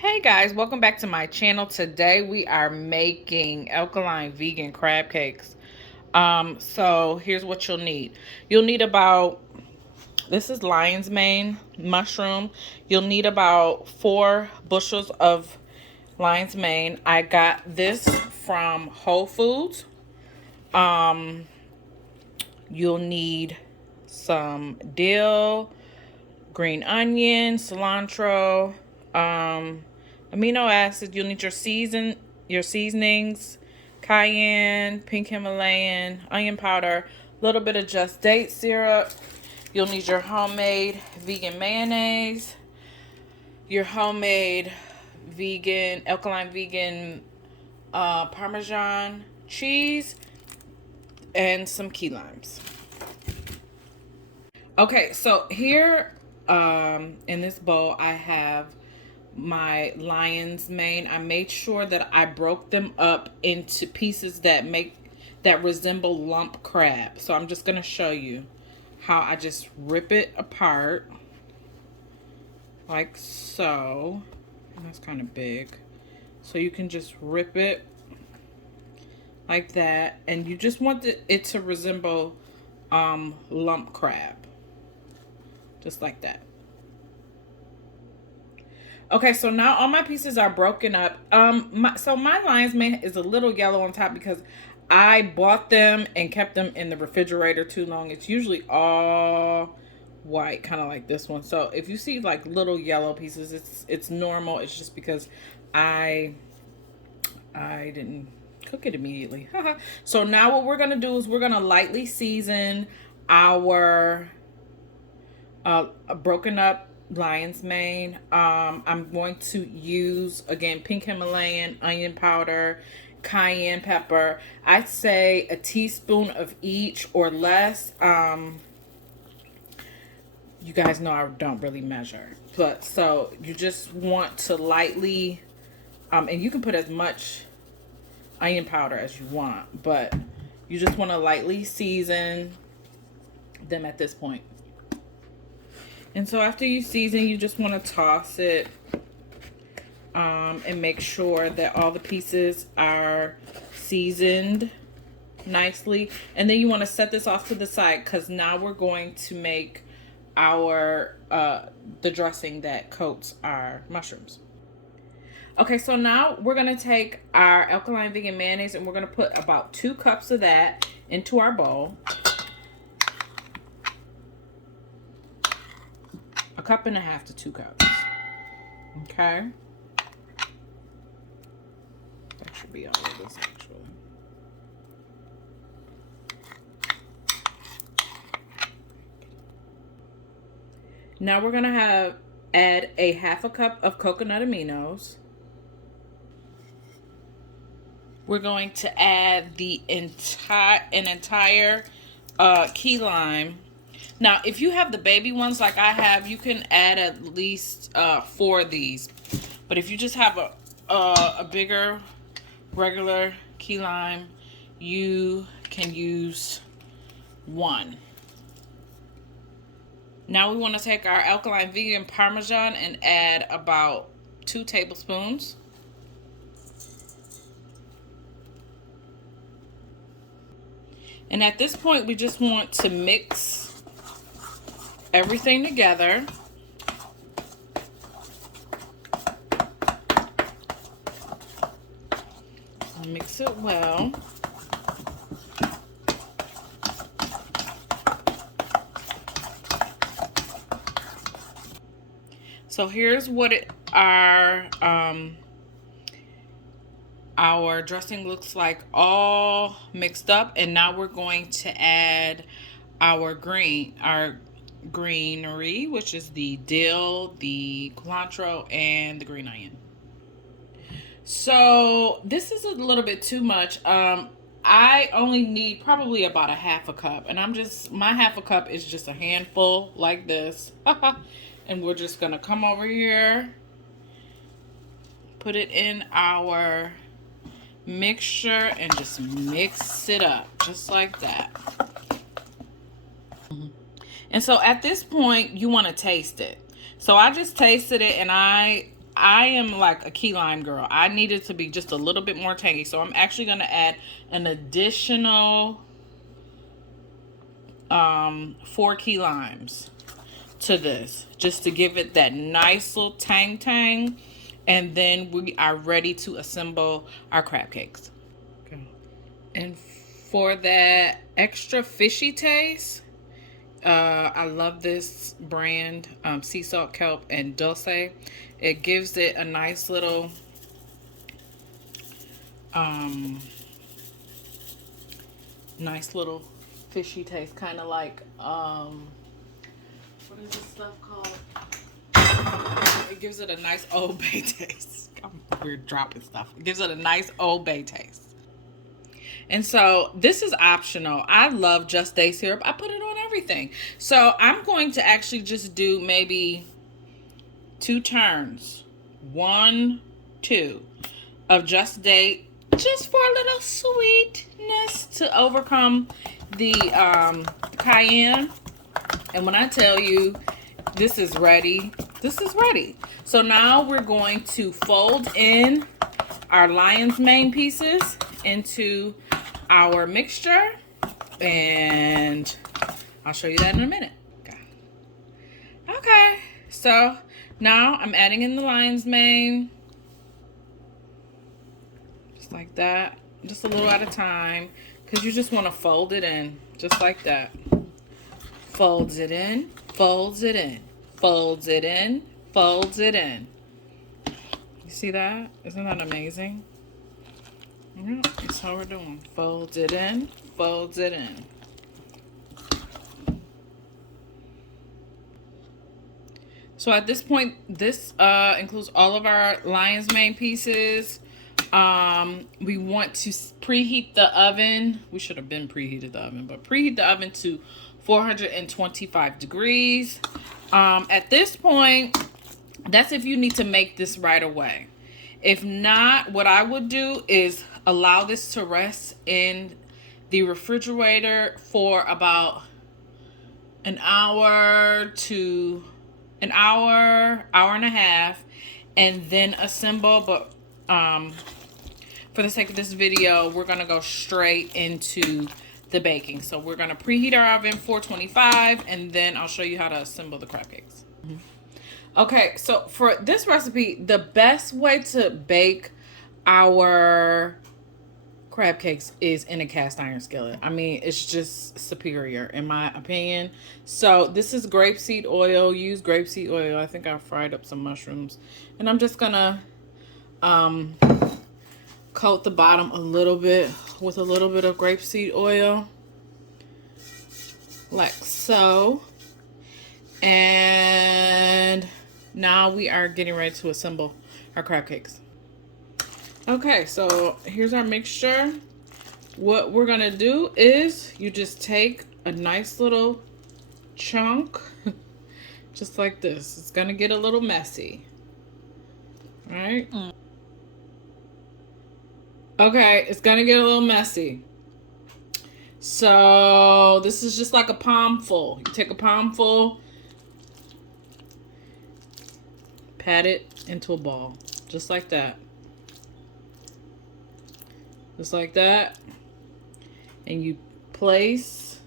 Hey guys, welcome back to my channel. Today we are making alkaline vegan crab cakes. So here's what you'll need. You'll need about, this is lion's mane mushroom. You'll need about 4 bushels of lion's mane. I got this from Whole Foods. You'll need some dill, green onion, cilantro, amino acids. You'll need your seasonings, cayenne, pink Himalayan, onion powder, a little bit of just date syrup. You'll need your homemade vegan mayonnaise, your homemade alkaline vegan Parmesan cheese, and some key limes. Okay, so here in this bowl I have my lion's mane. I made sure that I broke them up into pieces that resemble lump crab. So I'm just gonna show you how I just rip it apart like so. And that's kind of big. So you can just rip it like that, and you just want it to resemble lump crab, just like that. Okay, so now all my pieces are broken up. So my lion's mane is a little yellow on top because I bought them and kept them in the refrigerator too long. It's usually all white, kind of like this one. So if you see like little yellow pieces, it's normal. It's just because I didn't cook it immediately. So now what we're gonna do is we're gonna lightly season our broken up lion's mane. I'm going to use, again, pink Himalayan, onion powder, cayenne pepper. I'd say a teaspoon of each or less. You guys know I don't really measure, but so you just want to lightly, and you can put as much onion powder as you want, but you just want to lightly season them at this point. And so after you season, you just want to toss it and make sure that all the pieces are seasoned nicely. And then you want to set this off to the side because now we're going to make our the dressing that coats our mushrooms. Okay, so now we're going to take our alkaline vegan mayonnaise and we're going to put about 2 cups of that into our bowl. 1.5 cups to 2 cups. Okay. That should be all of this actually. Now we're gonna add a 1/2 cup of coconut aminos. We're going to add an entire key lime. Now, if you have the baby ones like I have, you can add at least 4 of these. But if you just have a bigger, regular key lime, you can use 1. Now we want to take our alkaline vegan Parmesan and add about 2 tablespoons. And at this point, we just want to mix everything together. Mix it well. So here's what our dressing looks like, all mixed up. And now we're going to add our greenery, which is the dill, the culantro, and the green onion. So this is a little bit too much. I only need probably about a 1/2 cup, and my 1/2 cup is just a handful like this. And we're just gonna come over here, put it in our mixture, and just mix it up just like that. And so at this point, you want to taste it. So I just tasted it, and I I am like a key lime girl. I need it to be just a little bit more tangy. So I'm actually going to add an additional 4 key limes to this, just to give it that nice little tang. And then we are ready to assemble our crab cakes. Okay. And for that extra fishy taste, I love this brand, sea salt, kelp, and dulce. It gives it a nice little fishy taste, kind of like what is this stuff called? It gives it a nice Old Bay taste. We're dropping stuff. It gives it a nice Old Bay taste. And so this is optional. I love Just Day syrup. I put it on everything. So I'm going to actually just do maybe 2 turns. 1, 2 of Just Day, just for a little sweetness to overcome the cayenne. And when I tell you this is ready, this is ready. So now we're going to fold in our lion's mane pieces into our mixture, and I'll show you that in a minute. Okay, so now I'm adding in the lion's mane, just like that, just a little at a time, because you just want to fold it in, just like that. Folds it in, folds it in, folds it in, folds it in. You see that? Isn't that amazing? Yeah, that's how we're doing. Folds it in, folds it in. So at this point, this includes all of our lion's mane pieces. We want to preheat the oven. We should have been preheated the oven, but preheat the oven to 425 degrees. At this point, that's if you need to make this right away. If not, what I would do is allow this to rest in the refrigerator for about an hour to an hour and a half, and then assemble. But for the sake of this video, we're gonna go straight into the baking. So we're gonna preheat our oven 425, and then I'll show you how to assemble the crab cakes. Okay, so for this recipe, the best way to bake our crab cakes is in a cast iron skillet. I mean, it's just superior in my opinion. So this is grapeseed oil. Use grapeseed oil. I think I fried up some mushrooms, and I'm just gonna coat the bottom a little bit with a little bit of grapeseed oil, like so. And now we are getting ready to assemble our crab cakes. Okay, so here's our mixture. What we're gonna do is you just take a nice little chunk, just like this. It's gonna get a little messy. All right. Okay, it's gonna get a little messy. So this is just like a palmful. You take a palmful, pat it into a ball, just like that. Just like that. And you place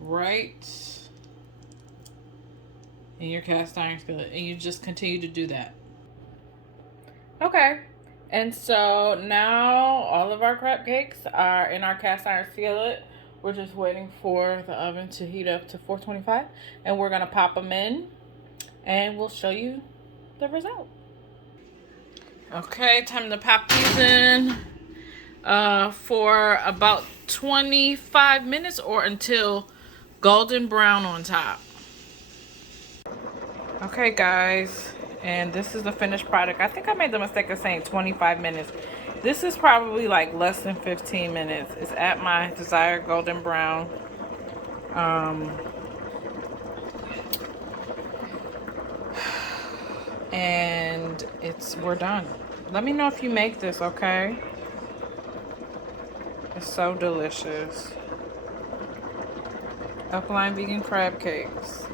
right in your cast iron skillet, and you just continue to do that. Okay, and so now all of our crab cakes are in our cast iron skillet. We're just waiting for the oven to heat up to 425, and we're gonna pop them in, and we'll show you the result. Okay, time to pop these in for about 25 minutes or until golden brown on top. Okay, guys, and this is the finished product. I think I made the mistake of saying 25 minutes. This is probably like less than 15 minutes. It's at my desired golden brown. And we're done. Let me know if you make this, okay? It's so delicious. Alkaline vegan crab cakes.